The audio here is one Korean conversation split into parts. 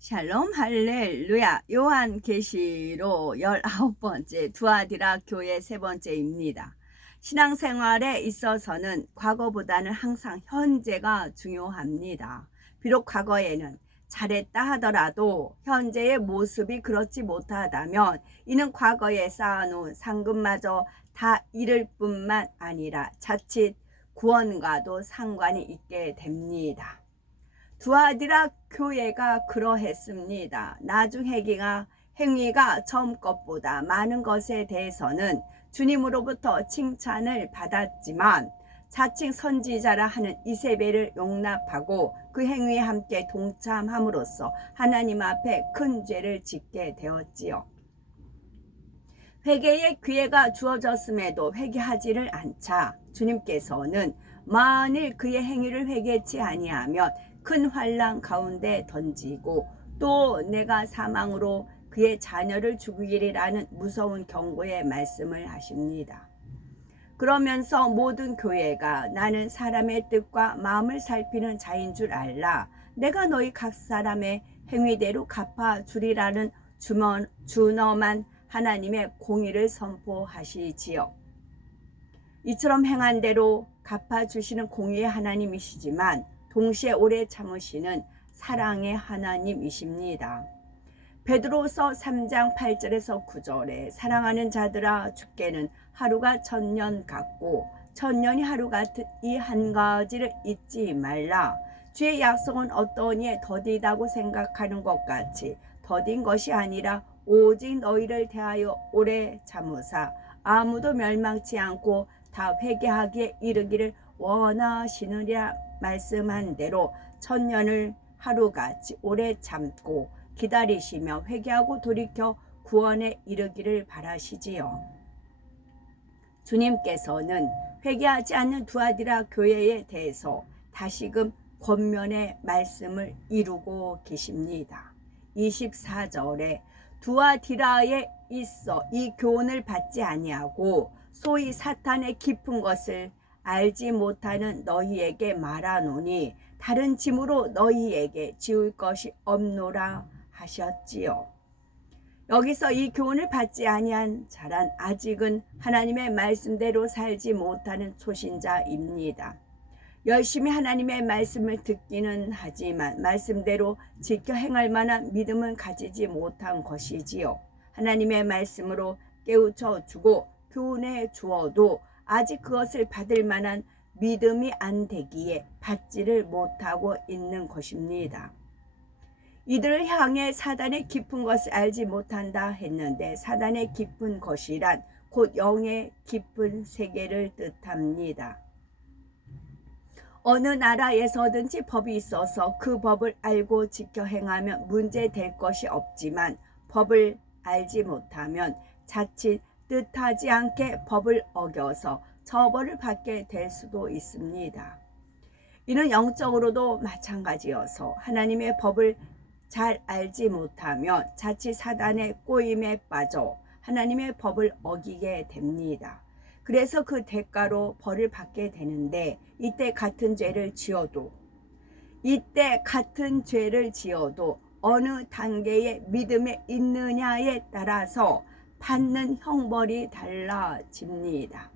샬롬 할렐루야. 요한계시록 19번째 두아디라 교회 세 번째입니다. 신앙생활에 있어서는 과거보다는 항상 현재가 중요합니다. 비록 과거에는 잘했다 하더라도 현재의 모습이 그렇지 못하다면 이는 과거에 쌓아놓은 상급마저 다 잃을 뿐만 아니라 자칫 구원과도 상관이 있게 됩니다. 두아디라 교회가 그러했습니다. 나중 행위가 처음 것보다 많은 것에 대해서는 주님으로부터 칭찬을 받았지만 자칭 선지자라 하는 이세벨을 용납하고 그 행위에 함께 동참함으로써 하나님 앞에 큰 죄를 짓게 되었지요. 회개의 기회가 주어졌음에도 회개하지를 않자 주님께서는 만일 그의 행위를 회개치 아니하면 큰 환난 가운데 던지고 또 내가 사망으로 그의 자녀를 죽이리라는 무서운 경고의 말씀을 하십니다. 그러면서 모든 교회가 나는 사람의 뜻과 마음을 살피는 자인 줄 알라. 내가 너희 각 사람의 행위대로 갚아주리라는 준엄한 하나님의 공의를 선포하시지요. 이처럼 행한 대로 갚아주시는 공의의 하나님이시지만 동시에 오래 참으시는 사랑의 하나님이십니다. 베드로서 3장 8절에서 9절에 사랑하는 자들아 주께는 하루가 천년 같고 천년이 하루 같은 이 한 가지를 잊지 말라. 주의 약속은 어떠니 더디다고 생각하는 것 같이 더딘 것이 아니라 오직 너희를 대하여 오래 참으사 아무도 멸망치 않고 다 회개하기에 이르기를 원하시느냐 말씀한 대로 천년을 하루같이 오래 참고 기다리시며 회개하고 돌이켜 구원에 이르기를 바라시지요. 주님께서는 회개하지 않는 두아디라 교회에 대해서 다시금 권면의 말씀을 이루고 계십니다. 24절에 두아디라에 있어 이 교훈을 받지 아니하고 소위 사탄의 깊은 것을 알지 못하는 너희에게 말하노니 다른 짐으로 너희에게 지울 것이 없노라 하셨지요. 여기서 이 교훈을 받지 아니한 자란 아직은 하나님의 말씀대로 살지 못하는 초신자입니다. 열심히 하나님의 말씀을 듣기는 하지만 말씀대로 지켜 행할 만한 믿음은 가지지 못한 것이지요. 하나님의 말씀으로 깨우쳐 주고 교훈해 주어도 아직 그것을 받을 만한 믿음이 안 되기에 받지를 못하고 있는 것입니다. 이들을 향해 사단의 깊은 것을 알지 못한다 했는데 사단의 깊은 것이란 곧 영의 깊은 세계를 뜻합니다. 어느 나라에서든지 법이 있어서 그 법을 알고 지켜 행하면 문제될 것이 없지만 법을 알지 못하면 자칫 뜻하지 않게 법을 어겨서 처벌을 받게 될 수도 있습니다. 이는 영적으로도 마찬가지여서 하나님의 법을 잘 알지 못하면 자칫 사단의 꼬임에 빠져 하나님의 법을 어기게 됩니다. 그래서 그 대가로 벌을 받게 되는데 이때 같은 죄를 지어도 어느 단계의 믿음에 있느냐에 따라서 받는 형벌이 달라집니다.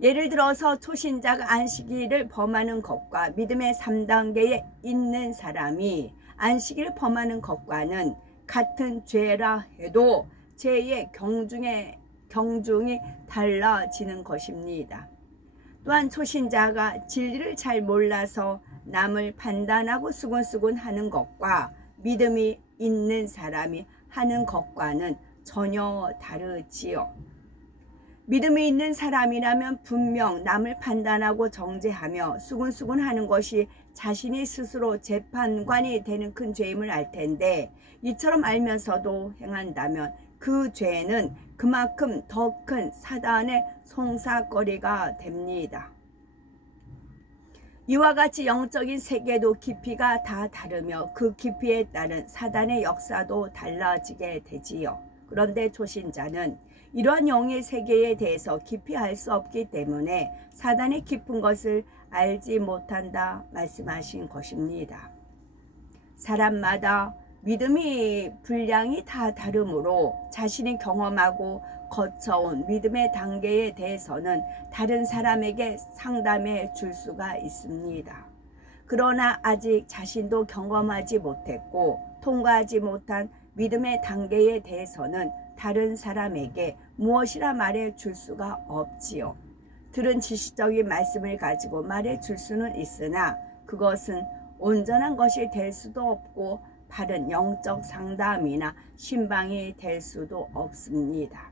예를 들어서 초신자가 안식일을 범하는 것과 믿음의 3단계에 있는 사람이 안식일을 범하는 것과는 같은 죄라 해도 죄의 경중이 달라지는 것입니다. 또한 초신자가 진리를 잘 몰라서 남을 판단하고 수군수군 하는 것과 믿음이 있는 사람이 하는 것과는 전혀 다르지요. 믿음이 있는 사람이라면 분명 남을 판단하고 정죄하며 수군수군 하는 것이 자신이 스스로 재판관이 되는 큰 죄임을 알 텐데 이처럼 알면서도 행한다면 그 죄는 그만큼 더 큰 사단의 송사거리가 됩니다. 이와 같이 영적인 세계도 깊이가 다 다르며 그 깊이에 따른 사단의 역사도 달라지게 되지요. 그런데 초신자는 이러한 영의 세계에 대해서 깊이 알 수 없기 때문에 사단의 깊은 것을 알지 못한다 말씀하신 것입니다. 사람마다 믿음이 분량이 다 다르므로 자신이 경험하고 거쳐온 믿음의 단계에 대해서는 다른 사람에게 상담해 줄 수가 있습니다. 그러나 아직 자신도 경험하지 못했고 통과하지 못한 믿음의 단계에 대해서는 다른 사람에게 무엇이라 말해 줄 수가 없지요. 들은 지식적인 말씀을 가지고 말해 줄 수는 있으나 그것은 온전한 것이 될 수도 없고 바른 영적 상담이나 신방이 될 수도 없습니다.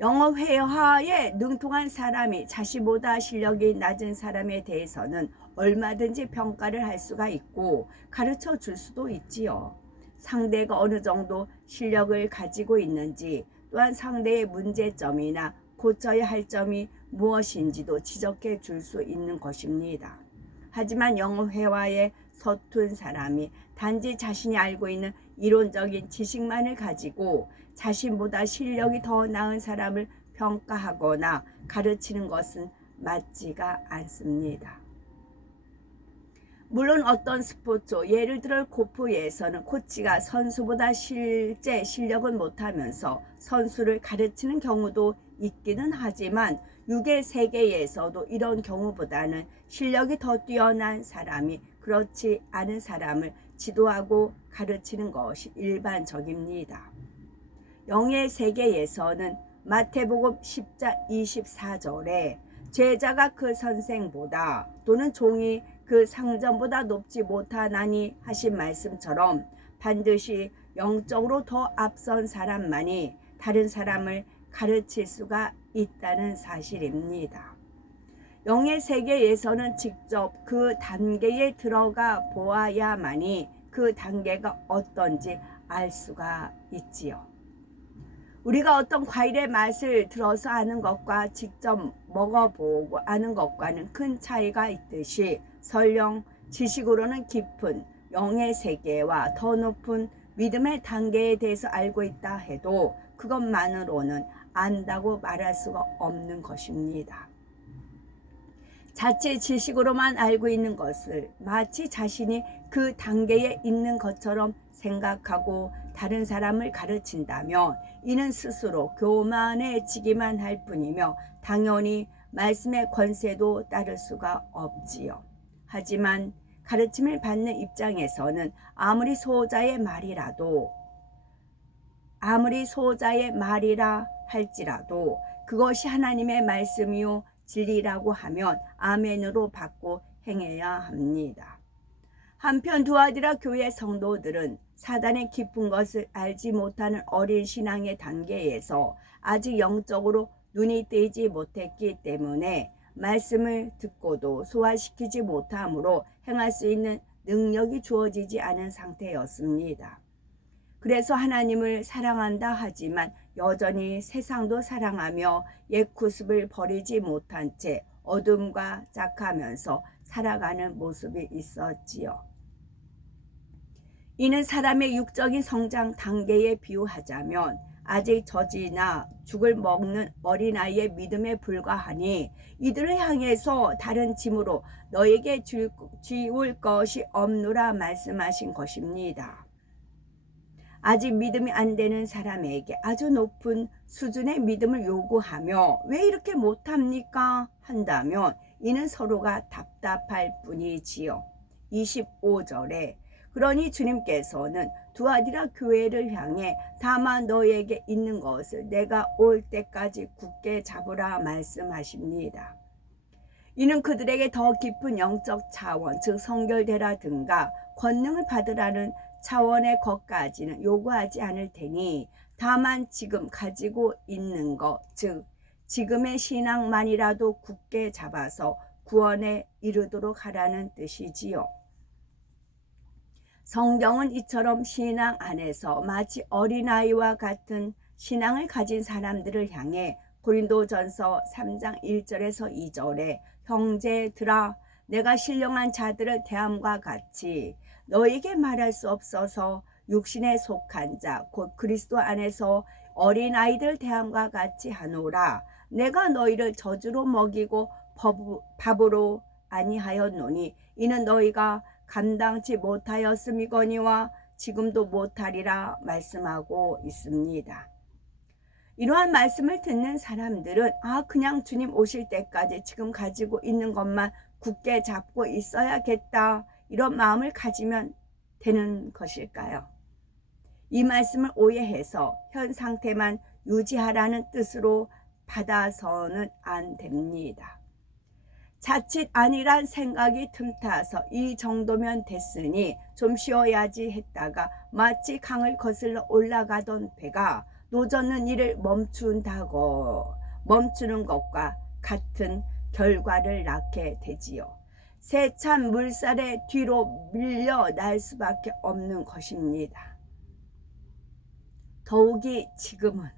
영어 회화에 능통한 사람이 자신보다 실력이 낮은 사람에 대해서는 얼마든지 평가를 할 수가 있고 가르쳐 줄 수도 있지요. 상대가 어느 정도 실력을 가지고 있는지 또한 상대의 문제점이나 고쳐야 할 점이 무엇인지도 지적해 줄 수 있는 것입니다. 하지만 영어 회화에 서툰 사람이 단지 자신이 알고 있는 이론적인 지식만을 가지고 자신보다 실력이 더 나은 사람을 평가하거나 가르치는 것은 맞지가 않습니다. 물론 어떤 스포츠, 예를 들어 골프에서는 코치가 선수보다 실제 실력은 못하면서 선수를 가르치는 경우도 있기는 하지만 육의 세계에서도 이런 경우보다는 실력이 더 뛰어난 사람이 그렇지 않은 사람을 지도하고 가르치는 것이 일반적입니다. 영의 세계에서는 마태복음 10장 24절에 제자가 그 선생보다 또는 종이 그 상전보다 높지 못하나니 하신 말씀처럼 반드시 영적으로 더 앞선 사람만이 다른 사람을 가르칠 수가 있다는 사실입니다. 영의 세계에서는 직접 그 단계에 들어가 보아야만이 그 단계가 어떤지 알 수가 있지요. 우리가 어떤 과일의 맛을 들어서 아는 것과 직접 먹어보고 아는 것과는 큰 차이가 있듯이 설령 지식으로는 깊은 영의 세계와 더 높은 믿음의 단계에 대해서 알고 있다 해도 그것만으로는 안다고 말할 수가 없는 것입니다. 자칫 지식으로만 알고 있는 것을 마치 자신이 그 단계에 있는 것처럼 생각하고 다른 사람을 가르친다면 이는 스스로 교만해지기만 할 뿐이며 당연히 말씀의 권세도 따를 수가 없지요. 하지만 가르침을 받는 입장에서는 아무리 소자의 말이라 할지라도 그것이 하나님의 말씀이요 진리라고 하면 아멘으로 받고 행해야 합니다. 한편 두아디라 교회 성도들은 사단의 깊은 것을 알지 못하는 어린 신앙의 단계에서 아직 영적으로 눈이 뜨이지 못했기 때문에 말씀을 듣고도 소화시키지 못함으로 행할 수 있는 능력이 주어지지 않은 상태였습니다. 그래서 하나님을 사랑한다 하지만 여전히 세상도 사랑하며 옛 구습을 버리지 못한 채 어둠과 짝하면서 살아가는 모습이 있었지요. 이는 사람의 육적인 성장 단계에 비유하자면 아직 젖이나 죽을 먹는 어린아이의 믿음에 불과하니 이들을 향해서 다른 짐으로 너에게 쥐울 것이 없노라 말씀하신 것입니다. 아직 믿음이 안 되는 사람에게 아주 높은 수준의 믿음을 요구하며 왜 이렇게 못합니까? 한다면 이는 서로가 답답할 뿐이지요. 25절에 그러니 주님께서는 두아디라 교회를 향해 다만 너에게 있는 것을 내가 올 때까지 굳게 잡으라 말씀하십니다. 이는 그들에게 더 깊은 영적 차원, 즉 성결되라든가 권능을 받으라는 차원의 것까지는 요구하지 않을 테니 다만 지금 가지고 있는 것, 즉 지금의 신앙만이라도 굳게 잡아서 구원에 이르도록 하라는 뜻이지요. 성경은 이처럼 신앙 안에서 마치 어린아이와 같은 신앙을 가진 사람들을 향해 고린도전서 3장 1절에서 2절에 형제들아 내가 신령한 자들을 대함과 같이 너에게 말할 수 없어서 육신에 속한 자 곧 그리스도 안에서 어린아이들 대함과 같이 하노라. 내가 너희를 저주로 먹이고 밥으로 아니하였노니 이는 너희가 감당치 못하였음이거니와 지금도 못하리라 말씀하고 있습니다. 이러한 말씀을 듣는 사람들은 그냥 주님 오실 때까지 지금 가지고 있는 것만 굳게 잡고 있어야겠다, 이런 마음을 가지면 되는 것일까요? 이 말씀을 오해해서 현 상태만 유지하라는 뜻으로 받아서는 안 됩니다. 자칫 아니란 생각이 틈타서 이 정도면 됐으니 좀 쉬어야지 했다가 마치 강을 거슬러 올라가던 배가 노젓는 일을 멈추는 것과 같은 결과를 낳게 되지요. 세찬 물살에 뒤로 밀려날 수밖에 없는 것입니다. 더욱이 지금은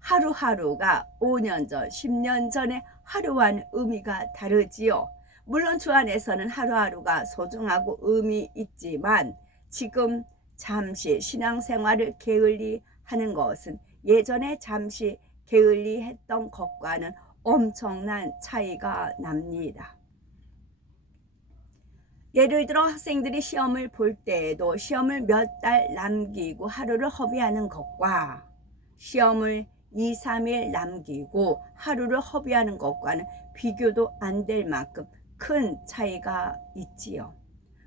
하루하루가 5년 전, 10년 전의 하루와는 의미가 다르지요. 물론 주 안에서는 하루하루가 소중하고 의미 있지만 지금 잠시 신앙생활을 게을리 하는 것은 예전에 잠시 게을리 했던 것과는 엄청난 차이가 납니다. 예를 들어 학생들이 시험을 볼 때에도 시험을 몇 달 남기고 하루를 허비하는 것과 시험을 2, 3일 남기고 하루를 허비하는 것과는 비교도 안 될 만큼 큰 차이가 있지요.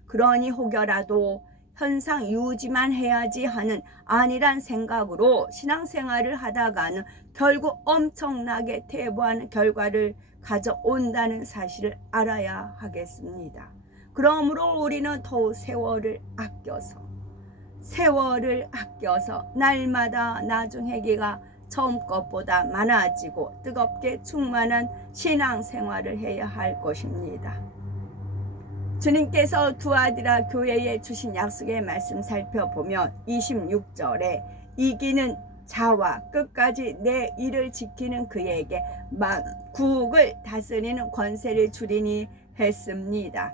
그러니 혹여라도 현상 유지만 해야지 하는 안일한 생각으로 신앙생활을 하다가는 결국 엄청나게 퇴보하는 결과를 가져온다는 사실을 알아야 하겠습니다. 그러므로 우리는 더욱 세월을 아껴서 날마다 나중 회개가 처음 것보다 많아지고 뜨겁게 충만한 신앙생활을 해야 할 것입니다. 주님께서 두아디라 교회에 주신 약속의 말씀 살펴보면 26절에 이기는 자와 끝까지 내 일을 지키는 그에게 만국을 다스리는 권세를 주리니 했습니다.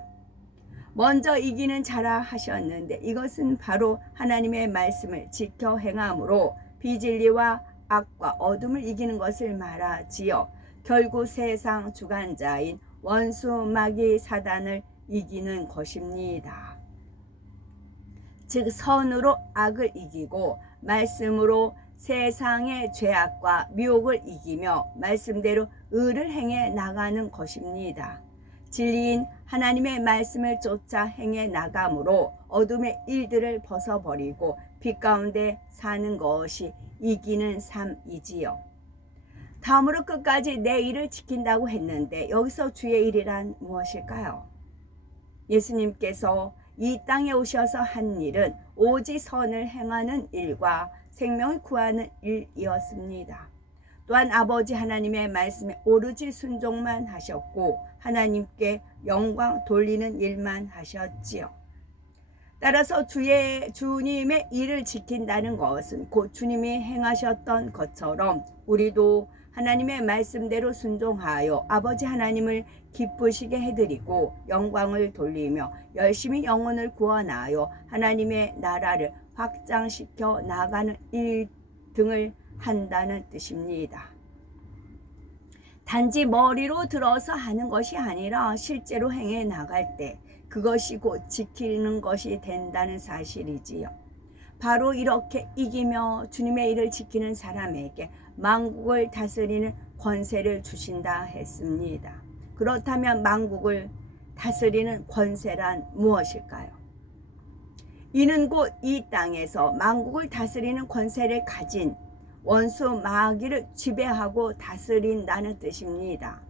먼저 이기는 자라 하셨는데 이것은 바로 하나님의 말씀을 지켜 행함으로 비진리와 악과 어둠을 이기는 것을 말하지요. 결국 세상 주관자인 원수 마귀 사단을 이기는 것입니다. 즉 선으로 악을 이기고 말씀으로 세상의 죄악과 미혹을 이기며 말씀대로 의를 행해 나가는 것입니다. 진리인 하나님의 말씀을 쫓아 행해 나감으로 어둠의 일들을 벗어버리고 빛 가운데 사는 것이 이기는 삶이지요. 다음으로 끝까지 내 일을 지킨다고 했는데 여기서 주의 일이란 무엇일까요? 예수님께서 이 땅에 오셔서 한 일은 오직 선을 행하는 일과 생명을 구하는 일이었습니다. 또한 아버지 하나님의 말씀에 오로지 순종만 하셨고 하나님께 영광 돌리는 일만 하셨지요. 따라서 주님의 일을 지킨다는 것은 곧 주님이 행하셨던 것처럼 우리도 하나님의 말씀대로 순종하여 아버지 하나님을 기쁘시게 해드리고 영광을 돌리며 열심히 영혼을 구원하여 하나님의 나라를 확장시켜 나가는 일 등을 한다는 뜻입니다. 단지 머리로 들어서 하는 것이 아니라 실제로 행해 나갈 때 그것이 곧 지키는 것이 된다는 사실이지요. 바로 이렇게 이기며 주님의 일을 지키는 사람에게 만국을 다스리는 권세를 주신다 했습니다. 그렇다면 만국을 다스리는 권세란 무엇일까요? 이는 곧 이 땅에서 만국을 다스리는 권세를 가진 원수 마귀를 지배하고 다스린다는 뜻입니다.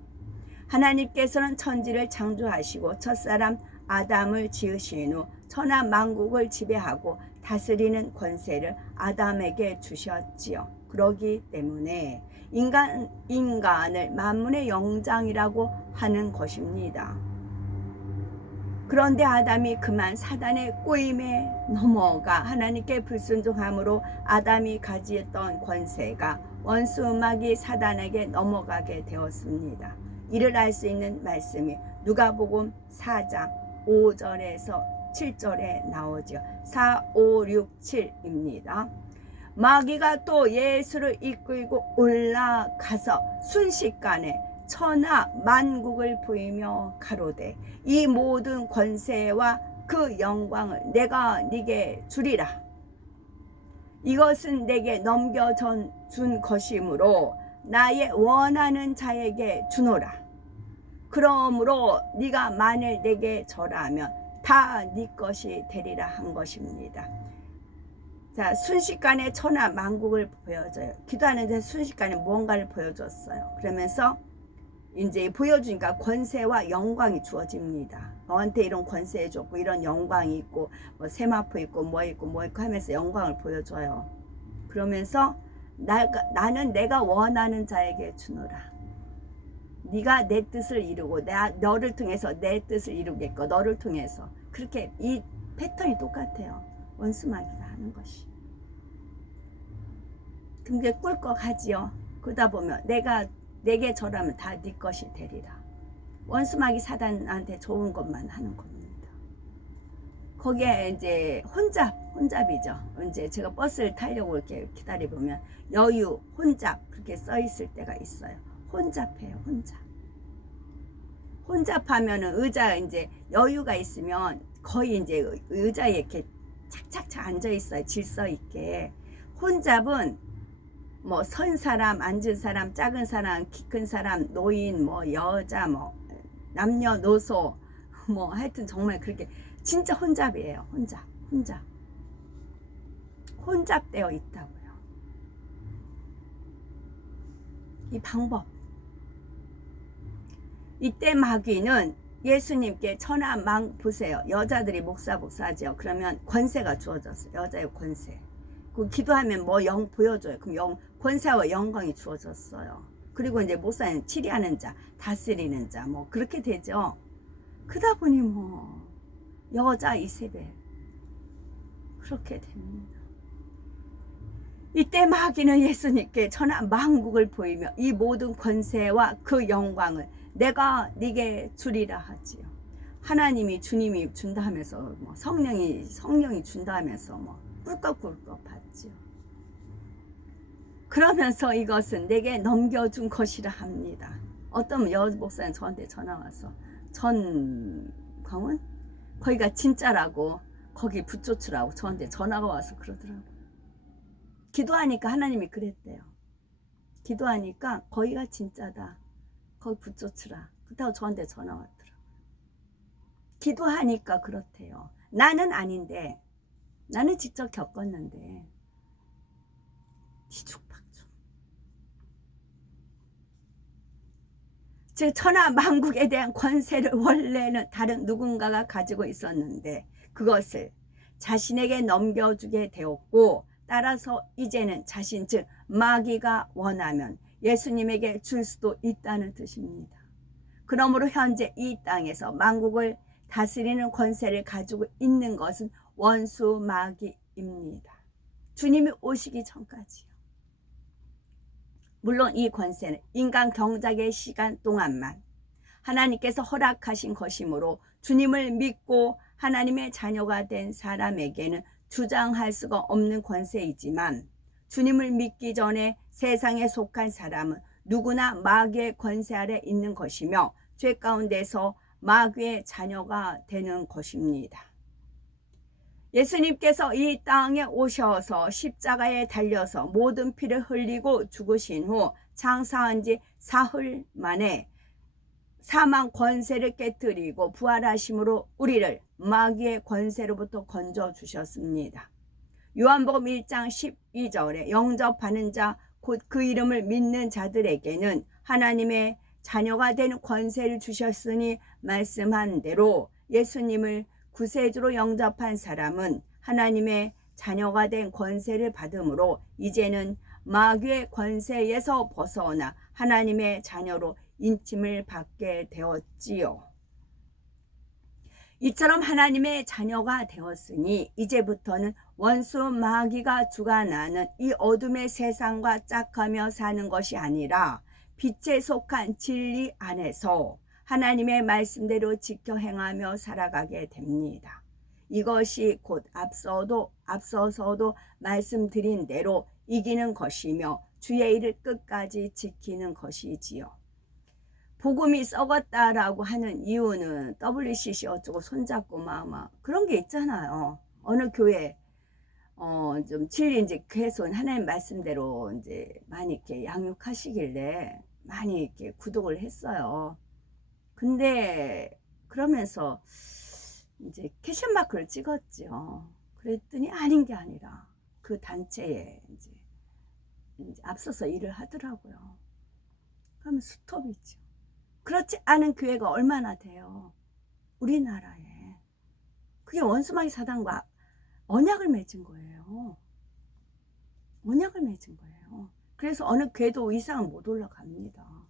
하나님께서는 천지를 창조하시고 첫사람 아담을 지으신 후 천하 만국을 지배하고 다스리는 권세를 아담에게 주셨지요. 그러기 때문에 인간을 만문의 영장이라고 하는 것입니다. 그런데 아담이 그만 사단의 꼬임에 넘어가 하나님께 불순종함으로 아담이 가지던 권세가 원수 마귀 사단에게 넘어가게 되었습니다. 이를 알 수 있는 말씀이 누가복음 4장 5절에서 7절에 나오죠. 4, 5, 6, 7입니다. 마귀가 또 예수를 이끌고 올라가서 순식간에 천하 만국을 보이며 가로되 이 모든 권세와 그 영광을 내가 네게 주리라. 이것은 내게 넘겨준 것이므로 나의 원하는 자에게 주노라. 그러므로 네가 만일 내게 절하면 다 네 것이 되리라 한 것입니다. 자, 순식간에 천하 만국을 보여줘요. 기도하는데 순식간에 무언가를 보여줬어요. 그러면서 이제 보여주니까 권세와 영광이 주어집니다. 너한테 이런 권세 줬고 이런 영광이 있고 뭐 세마포 있고 뭐 있고 하면서 영광을 보여줘요. 그러면서 나는 내가 원하는 자에게 주노라. 네가 내 뜻을 이루고 내가 너를 통해서 내 뜻을 이루겠고 너를 통해서 그렇게 이 패턴이 똑같아요. 원수마귀가 하는 것이. 근데 꿀꺽하지요. 그러다 보면 내게 절하면 다 네 것이 되리라. 원수마귀 사단한테 좋은 것만 하는 겁니다. 거기에 이제 혼잡이죠. 이제 제가 버스를 타려고 이렇게 기다려보면 여유, 혼잡 그렇게 써 있을 때가 있어요. 혼잡해요, 혼잡. 혼잡하면은 의자 이제 여유가 있으면 거의 이제 의자에 이렇게 착착착 앉아 있어요. 질서 있게. 혼잡은 뭐 선 사람, 앉은 사람, 작은 사람, 키 큰 사람, 노인, 뭐 여자, 뭐 남녀노소, 뭐 하여튼 정말 그렇게 진짜 혼잡이에요. 혼잡되어 있다고요. 이 방법. 이때 마귀는 예수님께 보세요. 여자들이 목사하죠. 그러면 권세가 주어졌어요. 여자의 권세. 그 기도하면 뭐 보여줘요. 그럼 권세와 영광이 주어졌어요. 그리고 이제 목사는 치리하는 자, 다스리는 자, 뭐 그렇게 되죠. 그러다 보니 뭐 여자 이세벨 그렇게 됩니다. 이때 마귀는 예수님께 천하 만국을 보이며 이 모든 권세와 그 영광을 내가 네게 주리라 하지요. 하나님이 주님이 준다 하면서 뭐 성령이 준다 하면서 뭐 꿀꺽꿀꺽 받지요. 그러면서 이것은 내게 넘겨준 것이라 합니다. 어떤 목사님 저한테 전화 와서 전광훈 거기가 진짜라고 거기 붙여주라고 저한테 전화가 와서 그러더라고요. 기도하니까 하나님이 그랬대요. 기도하니까 거기가 진짜다. 거기 붙여주라. 그렇다고 저한테 전화 왔더라고요. 기도하니까 그렇대요. 나는 아닌데 나는 직접 겪었는데 뒤죽박죽. 즉 천하 만국에 대한 권세를 원래는 다른 누군가가 가지고 있었는데 그것을 자신에게 넘겨주게 되었고 따라서 이제는 자신 즉 마귀가 원하면 예수님에게 줄 수도 있다는 뜻입니다. 그러므로 현재 이 땅에서 만국을 다스리는 권세를 가지고 있는 것은 원수 마귀입니다. 주님이 오시기 전까지요. 물론 이 권세는 인간 경작의 시간 동안만 하나님께서 허락하신 것이므로 주님을 믿고 하나님의 자녀가 된 사람에게는 주장할 수가 없는 권세이지만 주님을 믿기 전에 세상에 속한 사람은 누구나 마귀의 권세 아래 있는 것이며 죄 가운데서 마귀의 자녀가 되는 것입니다. 예수님께서 이 땅에 오셔서 십자가에 달려서 모든 피를 흘리고 죽으신 후 장사한 지 사흘 만에 사망 권세를 깨뜨리고 부활하심으로 우리를 마귀의 권세로부터 건져주셨습니다. 요한복음 1장 12절에 영접하는 자 곧 그 이름을 믿는 자들에게는 하나님의 자녀가 되는 권세를 주셨으니 말씀한 대로 예수님을 구세주로 영접한 사람은 하나님의 자녀가 된 권세를 받음으로 이제는 마귀의 권세에서 벗어나 하나님의 자녀로 인침을 받게 되었지요. 이처럼 하나님의 자녀가 되었으니 이제부터는 원수 마귀가 주관하는 이 어둠의 세상과 짝하며 사는 것이 아니라 빛에 속한 진리 안에서 하나님의 말씀대로 지켜 행하며 살아가게 됩니다. 이것이 곧 앞서서도 말씀드린 대로 이기는 것이며 주의 일을 끝까지 지키는 것이지요. 복음이 썩었다라고 하는 이유는 WCC 어쩌고 손잡고 막 그런 게 있잖아요. 어느 교회 좀 진리 이제 개선 하나님 말씀대로 이제 많이 이렇게 양육하시길래 많이 이렇게 구독을 했어요. 근데 그러면서 이제 캐션 마크를 찍었죠. 그랬더니 아닌 게 아니라 그 단체에 이제 앞서서 일을 하더라고요. 그러면 스톱이죠. 그렇지 않은 교회가 얼마나 돼요? 우리나라에. 그게 원수마귀 사단과 언약을 맺은 거예요. 언약을 맺은 거예요. 그래서 어느 궤도 이상은 못 올라갑니다.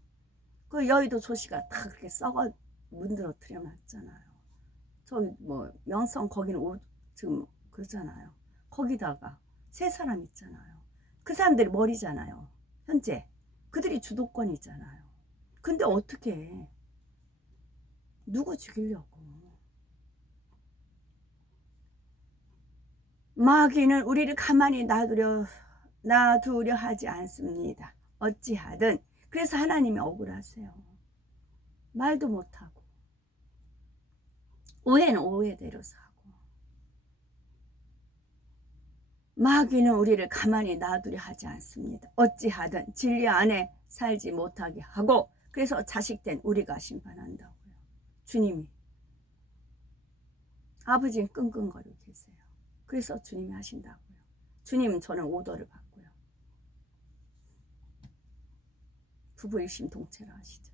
그 여의도 소시가 다 그렇게 썩어 문드러뜨려 놨잖아요. 저기 뭐 명성 거기는 지금 그러잖아요. 거기다가 세 사람 있잖아요. 그 사람들이 머리잖아요. 현재 그들이 주도권이잖아요. 근데 어떻게 해? 누구 죽이려고? 마귀는 우리를 가만히 놔두려 하지 않습니다. 어찌하든. 그래서 하나님이 억울하세요. 말도 못하고 오해는 오해대로 사고, 마귀는 우리를 가만히 놔두려 하지 않습니다. 어찌하든 진리 안에 살지 못하게 하고, 그래서 자식된 우리가 심판한다고요. 주님이. 아버지는 끙끙거리고 계세요. 그래서 주님이 하신다고요. 주님은 저는 오더를 받고요. 부부 일심동체로 하시죠.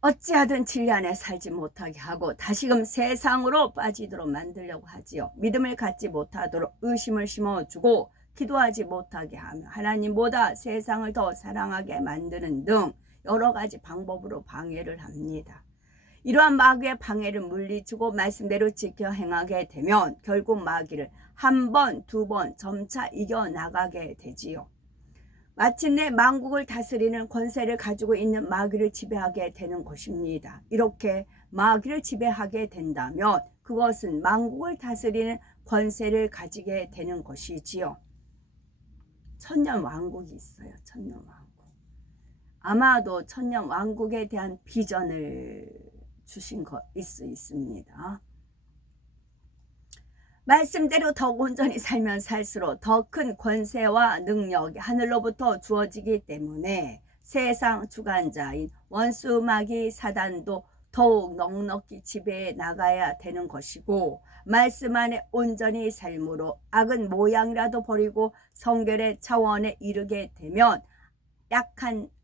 어찌하든 진리 안에 살지 못하게 하고 다시금 세상으로 빠지도록 만들려고 하지요. 믿음을 갖지 못하도록 의심을 심어주고 기도하지 못하게 하며 하나님보다 세상을 더 사랑하게 만드는 등 여러 가지 방법으로 방해를 합니다. 이러한 마귀의 방해를 물리치고 말씀대로 지켜 행하게 되면 결국 마귀를 한 번, 두 번 점차 이겨나가게 되지요. 마침내 만국을 다스리는 권세를 가지고 있는 마귀를 지배하게 되는 것입니다. 이렇게 마귀를 지배하게 된다면 그것은 만국을 다스리는 권세를 가지게 되는 것이지요. 천년 왕국이 있어요. 천년 왕국. 아마도 천년 왕국에 대한 비전을 주신 것일 수 있습니다. 말씀대로 더욱 온전히 살면 살수록 더 큰 권세와 능력이 하늘로부터 주어지기 때문에 세상 주관자인 원수 마귀 사단도 더욱 넉넉히 지배해 나가야 되는 것이고, 말씀 안에 온전히 삶으로 악은 모양이라도 버리고 성결의 차원에 이르게 되면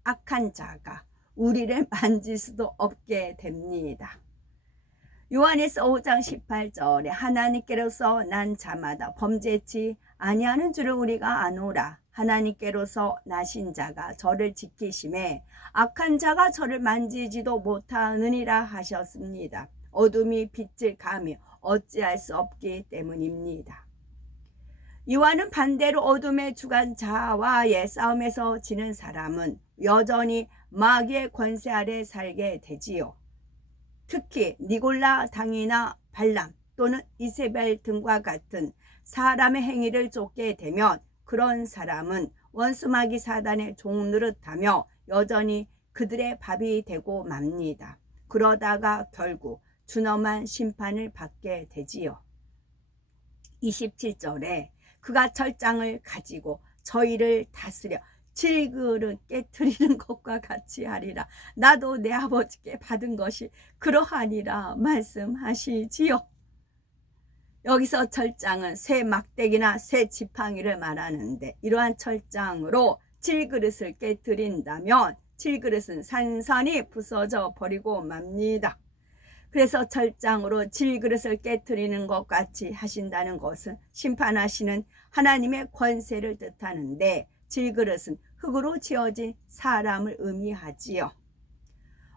악한 자가 우리를 만질 수도 없게 됩니다. 요한일서 5장 18절에 하나님께로서 난 자마다 범죄치 아니하는 줄을 우리가 아노라. 하나님께로서 나신 자가 저를 지키심에 악한 자가 저를 만지지도 못하느니라 하셨습니다. 어둠이 빛을 가며 어찌할 수 없기 때문입니다. 이와는 반대로 어둠의 주관자와의 싸움에서 지는 사람은 여전히 마귀의 권세 아래 살게 되지요. 특히 니골라 당이나 발람 또는 이세벨 등과 같은 사람의 행위를 쫓게 되면 그런 사람은 원수마귀 사단의 종노릇하며 여전히 그들의 밥이 되고 맙니다. 그러다가 결국 준엄한 심판을 받게 되지요. 27절에 그가 철장을 가지고 저희를 다스려 질그릇 깨트리는 것과 같이 하리라. 나도 내 아버지께 받은 것이 그러하니라 말씀하시지요. 여기서 철장은 새 막대기나 새 지팡이를 말하는데, 이러한 철장으로 질그릇을 깨트린다면 질그릇은 산산이 부서져 버리고 맙니다. 그래서 철장으로 질그릇을 깨트리는 것 같이 하신다는 것은 심판하시는 하나님의 권세를 뜻하는데, 질그릇은 흙으로 지어진 사람을 의미하지요.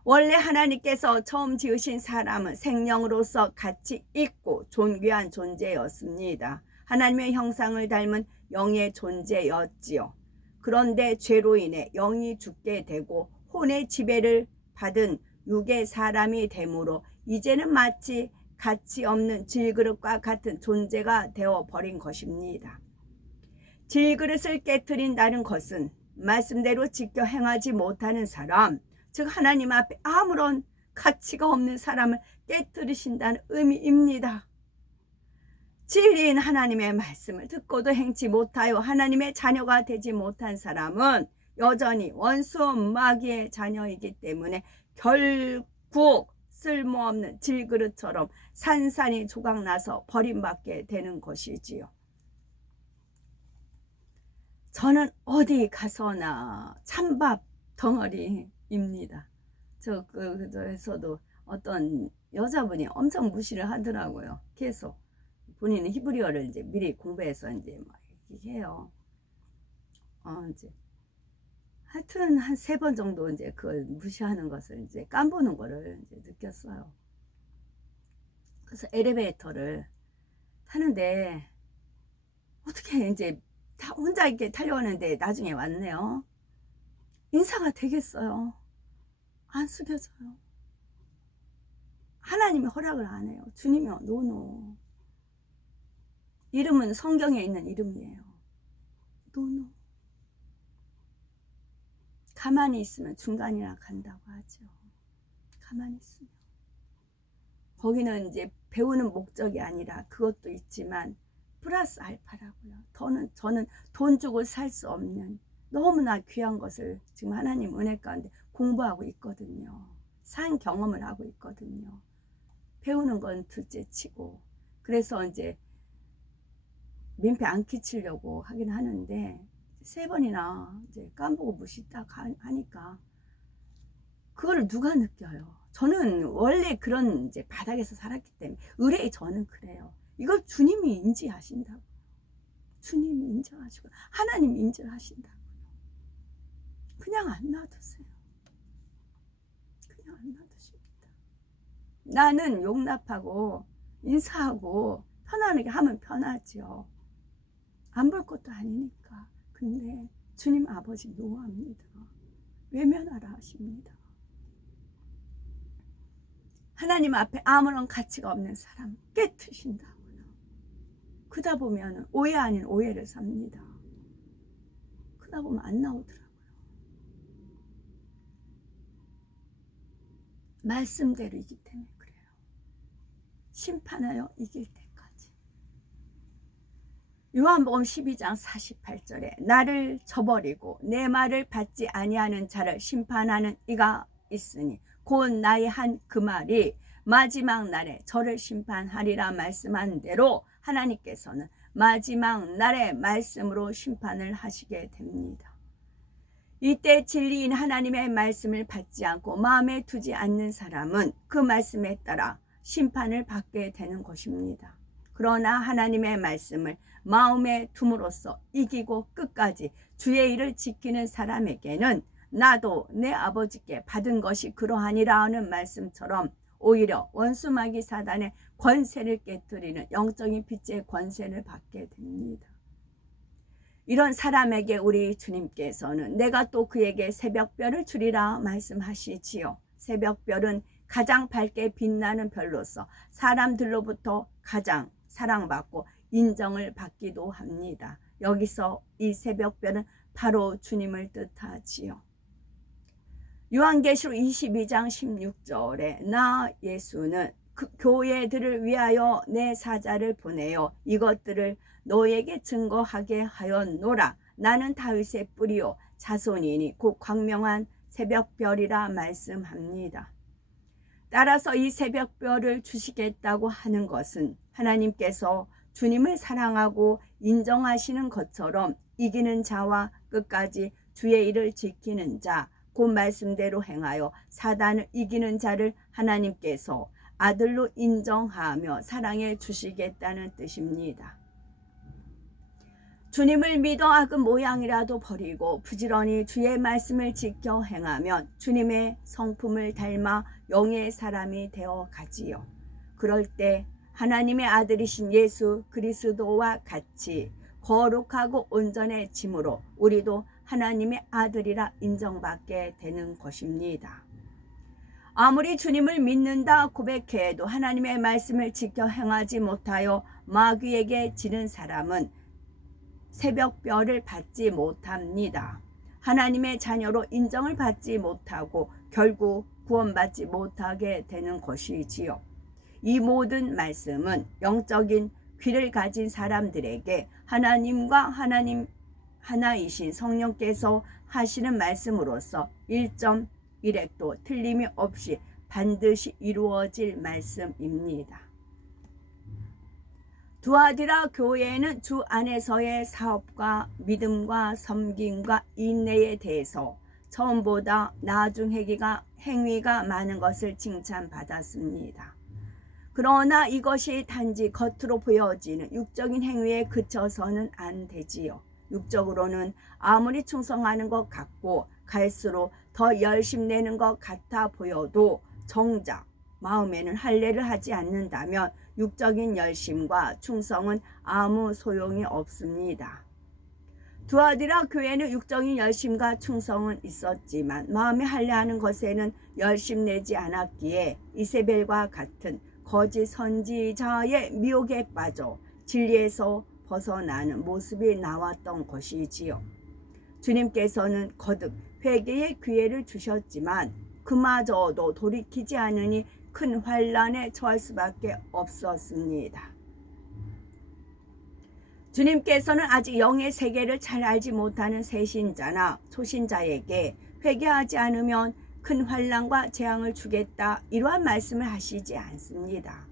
원래 하나님께서 처음 지으신 사람은 생명으로서 가치 있고 존귀한 존재였습니다. 하나님의 형상을 닮은 영의 존재였지요. 그런데 죄로 인해 영이 죽게 되고 혼의 지배를 받은 육의 사람이 되므로 이제는 마치 가치 없는 질그릇과 같은 존재가 되어버린 것입니다. 질그릇을 깨트린다는 것은 말씀대로 지켜 행하지 못하는 사람, 즉 하나님 앞에 아무런 가치가 없는 사람을 깨뜨리신다는 의미입니다. 진리인 하나님의 말씀을 듣고도 행치 못하여 하나님의 자녀가 되지 못한 사람은 여전히 원수 마귀의 자녀이기 때문에 결국 쓸모없는 질그릇처럼 산산이 조각나서 버림받게 되는 것이지요. 저는 어디 가서나 찬밥 덩어리입니다. 그래서도 어떤 여자분이 엄청 무시를 하더라고요. 계속 본인은 히브리어를 이제 미리 공부해서 이제 막 이렇게 해요. 이제 하여튼 한 3번 정도 이제 그걸 무시하는 것을 이제 깐보는 거를 이제 느꼈어요. 그래서 엘리베이터를 타는데 어떻게 이제 다 혼자 이렇게 타려는데 나중에 왔네요. 인사가 되겠어요? 안 숙여져요. 하나님이 허락을 안 해요. 주님이 노노. 이름은 성경에 있는 이름이에요. 노노. 가만히 있으면 중간이나 간다고 하죠. 가만히 있으면. 거기는 이제 배우는 목적이 아니라 그것도 있지만 플러스 알파라고요. 저는 돈 주고 살 수 없는 너무나 귀한 것을 지금 하나님 은혜 가운데 공부하고 있거든요. 산 경험을 하고 있거든요. 배우는 건 둘째 치고. 그래서 이제 민폐 안 끼치려고 하긴 하는데 3번이나 이제 깜보고 무시 딱 하니까 그걸 누가 느껴요? 저는 원래 그런 이제 바닥에서 살았기 때문에 의뢰의 저는 그래요. 이걸 주님이 인지하신다고. 주님이 인정하시고 하나님이 인정하신다고. 그냥 안 놔두세요. 그냥 안 놔두십니다. 나는 용납하고 인사하고 편안하게 하면 편하죠. 안 볼 것도 아니니까. 근데 주님 아버지 노합니다. 외면하라 하십니다. 하나님 앞에 아무런 가치가 없는 사람 깨트신다고요. 그러다 보면 오해 아닌 오해를 삽니다. 그러다 보면 안 나오더라고요. 말씀대로이기 때문에 그래요. 심판하여 이길 때까지. 요한복음 12장 48절에 나를 저버리고 내 말을 받지 아니하는 자를 심판하는 이가 있으니 곧 나의 한 그 말이 마지막 날에 저를 심판하리라 말씀한 대로 하나님께서는 마지막 날에 말씀으로 심판을 하시게 됩니다. 이때 진리인 하나님의 말씀을 받지 않고 마음에 두지 않는 사람은 그 말씀에 따라 심판을 받게 되는 것입니다. 그러나 하나님의 말씀을 마음에 둠으로써 이기고 끝까지 주의 일을 지키는 사람에게는 나도 내 아버지께 받은 것이 그러하니라 하는 말씀처럼 오히려 원수마귀 사단의 권세를 깨뜨리는 영적인 빛의 권세를 받게 됩니다. 이런 사람에게 우리 주님께서는 내가 또 그에게 새벽별을 주리라 말씀하시지요. 새벽별은 가장 밝게 빛나는 별로서 사람들로부터 가장 사랑받고 인정을 받기도 합니다. 여기서 이 새벽별은 바로 주님을 뜻하지요. 요한계시록 22장 16절에 나 예수는 그 교회들을 위하여 내 사자를 보내어 이것들을 너에게 증거하게 하였노라. 나는 다윗의 뿌리요 자손이니 곧 광명한 새벽별이라 말씀합니다. 따라서 이 새벽별을 주시겠다고 하는 것은 하나님께서 주님을 사랑하고 인정하시는 것처럼 이기는 자와 끝까지 주의 일을 지키는 자, 곧 말씀대로 행하여 사단을 이기는 자를 하나님께서 아들로 인정하며 사랑해 주시겠다는 뜻입니다. 주님을 믿어 악은 모양이라도 버리고 부지런히 주의 말씀을 지켜 행하면 주님의 성품을 닮아 영의 사람이 되어 가지요. 그럴 때 하나님의 아들이신 예수 그리스도와 같이 거룩하고 온전해짐으로 우리도 하나님의 아들이라 인정받게 되는 것입니다. 아무리 주님을 믿는다 고백해도 하나님의 말씀을 지켜 행하지 못하여 마귀에게 지는 사람은 새벽별을 받지 못합니다. 하나님의 자녀로 인정을 받지 못하고 결국 구원받지 못하게 되는 것이지요. 이 모든 말씀은 영적인 귀를 가진 사람들에게 하나님과 하나님 하나이신 성령께서 하시는 말씀으로서 1.1획도 틀림이 없이 반드시 이루어질 말씀입니다. 두아디라 교회에는 주 안에서의 사업과 믿음과 섬김과 인내에 대해서 처음보다 나중 행위가 많은 것을 칭찬받았습니다. 그러나 이것이 단지 겉으로 보여지는 육적인 행위에 그쳐서는 안 되지요. 육적으로는 아무리 충성하는 것 같고 갈수록 더 열심내는 것 같아 보여도 정작 마음에는 할례를 하지 않는다면 육적인 열심과 충성은 아무 소용이 없습니다. 두아디라 교회는 육적인 열심과 충성은 있었지만 마음에 할례하는 것에는 열심내지 않았기에 이세벨과 같은 거짓 선지자의 미혹에 빠져 진리에서 벗어나는 모습이 나왔던 것이지요. 주님께서는 거듭 회개의 기회를 주셨지만 그마저도 돌이키지 않으니 큰 환난에 처할 수밖에 없었습니다. 주님께서는 아직 영의 세계를 잘 알지 못하는 새신자나 초신자에게 회개하지 않으면 큰 환난과 재앙을 주겠다 이러한 말씀을 하시지 않습니다.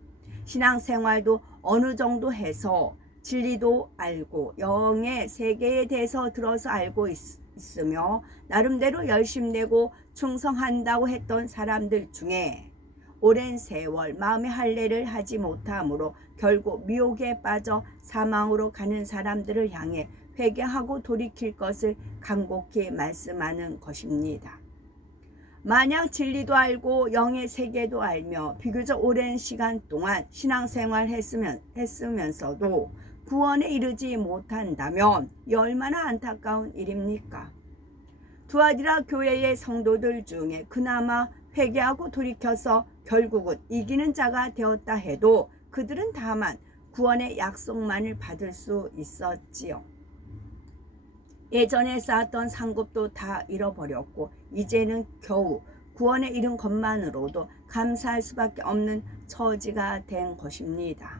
신앙생활도 어느 정도 해서 진리도 알고 영의 세계에 대해서 들어서 알고 있으며 나름대로 열심내고 충성한다고 했던 사람들 중에 오랜 세월 마음의 할례를 하지 못함으로 결국 미혹에 빠져 사망으로 가는 사람들을 향해 회개하고 돌이킬 것을 간곡히 말씀하는 것입니다. 만약 진리도 알고 영의 세계도 알며 비교적 오랜 시간 동안 신앙생활 했으면서도 구원에 이르지 못한다면 이 얼마나 안타까운 일입니까? 두아디라 교회의 성도들 중에 그나마 회개하고 돌이켜서 결국은 이기는 자가 되었다 해도 그들은 다만 구원의 약속만을 받을 수 있었지요. 예전에 쌓았던 상급도 다 잃어버렸고 이제는 겨우 구원에 이른 것만으로도 감사할 수밖에 없는 처지가 된 것입니다.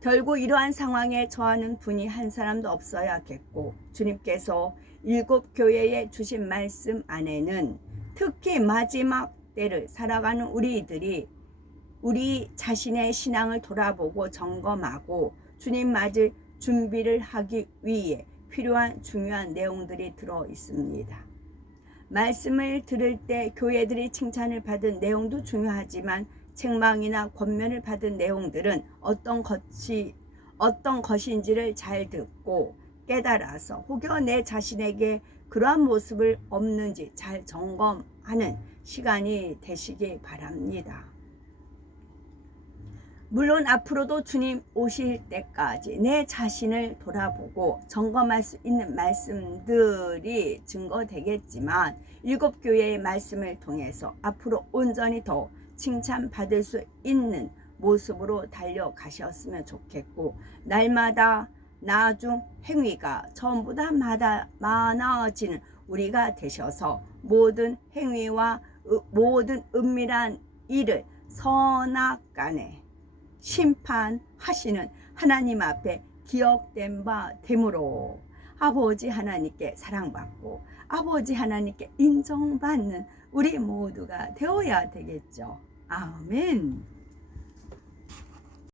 결국 이러한 상황에 처하는 분이 한 사람도 없어야겠고 주님께서 7 교회에 주신 말씀 안에는 특히 마지막 때를 살아가는 우리들이 우리 자신의 신앙을 돌아보고 점검하고 주님 맞을 준비를 하기 위해 필요한 중요한 내용들이 들어 있습니다. 말씀을 들을 때 교회들이 칭찬을 받은 내용도 중요하지만 책망이나 권면을 받은 내용들은 어떤 것인지를 잘 듣고 깨달아서 혹여 내 자신에게 그러한 모습을 없는지 잘 점검하는 시간이 되시기 바랍니다. 물론 앞으로도 주님 오실 때까지 내 자신을 돌아보고 점검할 수 있는 말씀들이 증거되겠지만 7 교회의 말씀을 통해서 앞으로 온전히 더 칭찬받을 수 있는 모습으로 달려가셨으면 좋겠고 날마다 나중 행위가 처음보다 많아지는 우리가 되셔서 모든 행위와 모든 은밀한 일을 선악간에 심판하시는 하나님 앞에 기억된 바 되므로 아버지 하나님께 사랑받고 아버지 하나님께 인정받는 우리 모두가 되어야 되겠죠. 아멘.